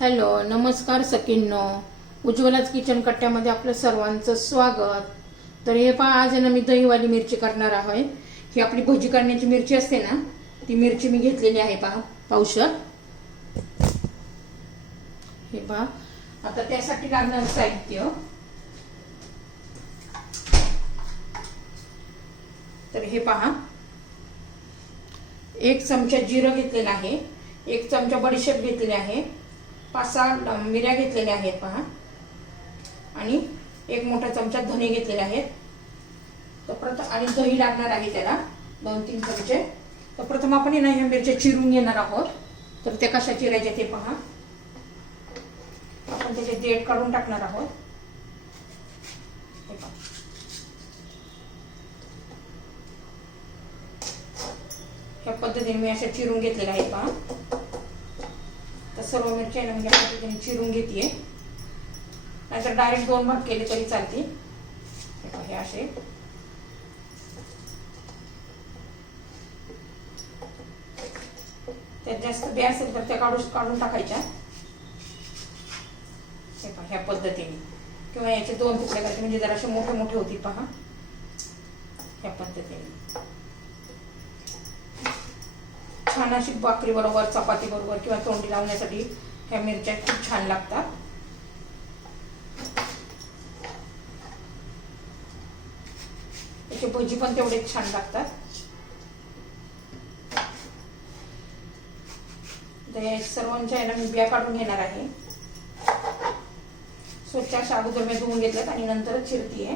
Hello नमस्कार सकिन्नो उज्ज्वलाच kitchen कट्ट्यामध्ये आपलं सर्वांचं स्वागत. तर हे पहा आज ना मी दहीवाली मिरची करणार आहे. ही आपली भजी करण्याची मिरची असते ना ती मिरची मी घेतलेली आहे पहा पावशर. हे पहा आता त्यासाठी लागणार साहित्य. तर हे पहा एक चमचा जिरं घेतलेलं आहे एक चमचा बडीशेप घेतलेली आहे पाच सहा मिऱ्या घेतलेल्या आहेत पहा. आणि एक मोठा चमचा धने घेतलेले आहेत. तर प्रथम आणि दही लागणार आहे त्याला. दोन तीन चमचे. तर प्रथम आपण आहे ना ह्या मिरच्या चिरून घेणार आहोत. तर ते कशा चिरायचे ते पहा. आपण त्याचे देठ काढून टाकणार आहोत. ह्या पद्धतीने मी अशा चिरून घेतलेल्या आहेत पहा. सर्व मिरची आहे ना म्हणजे पद्धतीने चिरून घेते नाहीतर डायरेक्ट दोन भाग केले तरी चालते हे असे. त्यात जास्त बे असेल तर त्या काढून काढून टाकायच्या. हे पहा ह्या पद्धतीने. किंवा याचे दोन तुकडे करायचे म्हणजे जराशे मोठे मोठे होतील पहा. ह्या पद्धतीने. छान अशी भाकरी बरोबर चपाती बरोबर किंवा तोंडी लावण्यासाठी ह्या मिरच्या खूप छान लागतात. त्याची भजी पण तेवढेच छान लागतात. ते सर्वांच्या आहे मी बिया काढून घेणार आहे. स्वच्छ अशा अगोदर मी धुवून घेतल्यात आणि नंतरच चिरतीये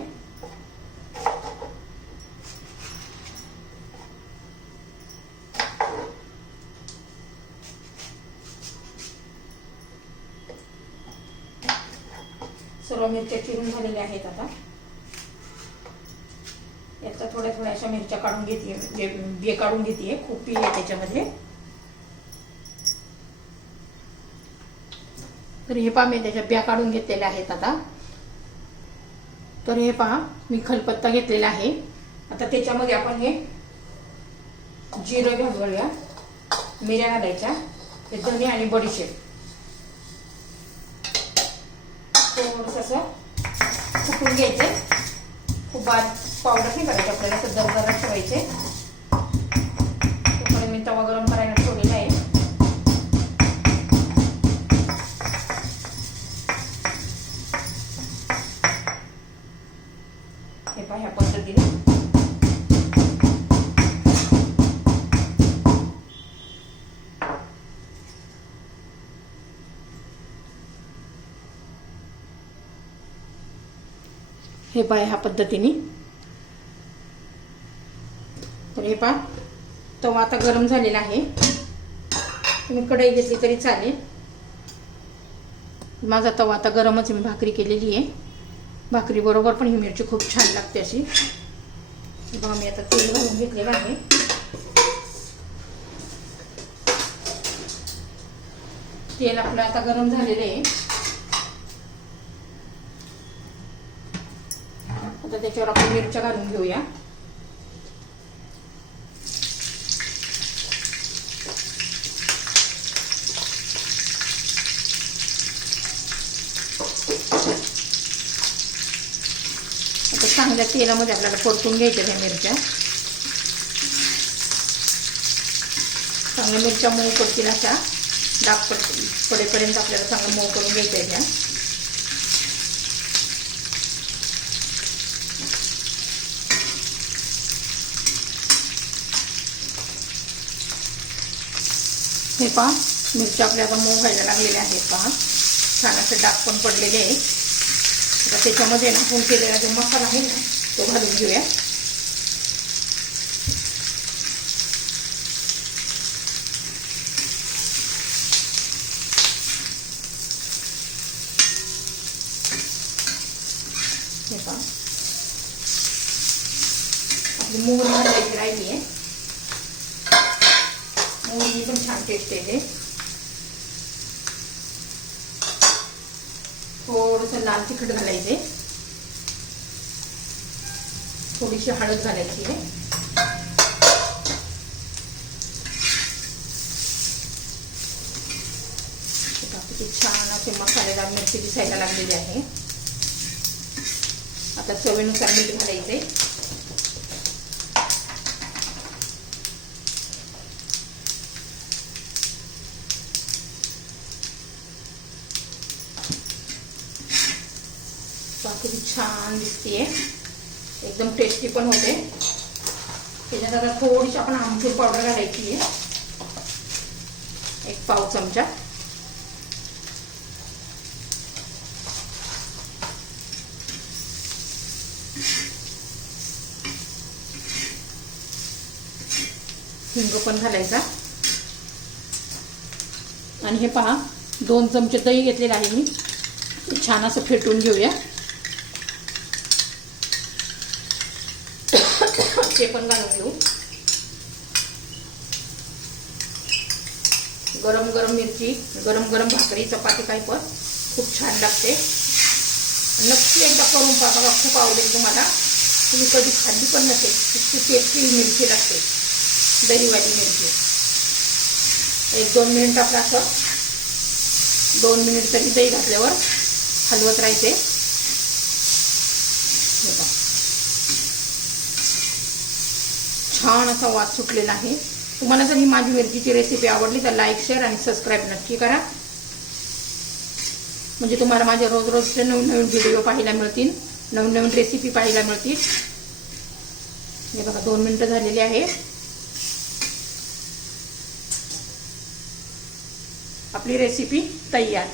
सर्व मिरच्या चिरून झालेल्या आहेत आता. याचा थोड्या थोड्या अशा मिरच्या काढून घेते म्हणजे बिये काढून घेते खूप पी आहे त्याच्यामध्ये. तर हे पहा मी त्याच्या बिया काढून घेतलेल्या आहेत आता. तर हे पहा मी खलपत्ता घेतलेला आहे. आता त्याच्यामध्ये आपण हे जिरं घालूया मिऱ्या घालायच्या हे धने आणि बडीशेप. थोडस असं फुटून घ्यायचे. खूप बारीक पावडर नाही करायची आपल्याला असं दरदरा ठेवायचे. तोपर्यंत मी तवा गरम हे पहा ह्या पद्धतीने. तर हे पहा तवा आता गरम झालेला आहे. तुम्ही कढई घेतली तरी चालेल. माझा तवा आता गरमच मी भाकरी केलेली आहे. भाकरी बरोबर पण ही मिरची खूप छान लागते अशी. बघा मी आता तेल घालून घेतलेलं आहे. तेल आपलं आता गरम झालेलं आहे. आता त्याच्यावर आपण मिरच्या घालून घेऊया. आता चांगल्या तेलामध्ये आपल्याला परतून घ्यायच्या त्या मिरच्या. चांगल्या मिरच्या मऊ पडतील अशा. डाग पड पडेपर्यंत आपल्याला चांगलं मऊ करून घ्यायच्या त्या. हे पहा मिरच्या आपल्या आता मऊ व्हायला लागलेल्या आहेत पहा. छान असे डाग पण पडलेले आहेत. आता त्याच्यामध्ये ना आपण केलेला जो मसाला आहे ना तो घालून घेऊया. हे पहा. आपली मोहरी घालायची राहिली आहे मी पण छान टेस्ट येते थोडस लाल तिखट घालायचे. थोडीशी हळद घालायची आहे. छान असे मसालेदार मिरची दिसायला लागलेली आहे. आता चवीनुसार मीठ घालायचे किती छान दिसतीये. एकदम टेस्टी पण होते. त्याच्यात आता थोडीशी आपण आमचूर पावडर घालायची आहे एक पाव चमचा. हिंग पण घालायचा. आणि हे पहा दोन चमचे दही घेतलेलं आहे मी. छान असं फेटून घेऊया. ते पण घालून घेऊ. गरम गरम मिरची गरम गरम भाकरी चपाती काही पण. खूप छान लागते. नक्की एकदा करून पाहा बघा खूप आवडेल तुम्हाला. तुम्ही कधी खाल्ली पण नसेल इतकी टेस्टी मिरची लागते. दहीवाली मिरची. एक दोन मिनिट आपलं असं. दोन मिनिट तरी दही घातल्यावर हलवत राहायचे हे पहा. छान असा वास सुटलेला आहे. तुम्हाला जर ही माझी मिरचीची रेसिपी आवडली तर लाईक शेअर आणि सबस्क्राईब नक्की करा. म्हणजे तुम्हाला माझे रोज रोजचे नवीन नवीन व्हिडिओ पाहायला मिळतील नवीन नवीन रेसिपी पाहायला मिळतील. हे बघा दोन मिनटं झालेली आहे. आपली रेसिपी तयार.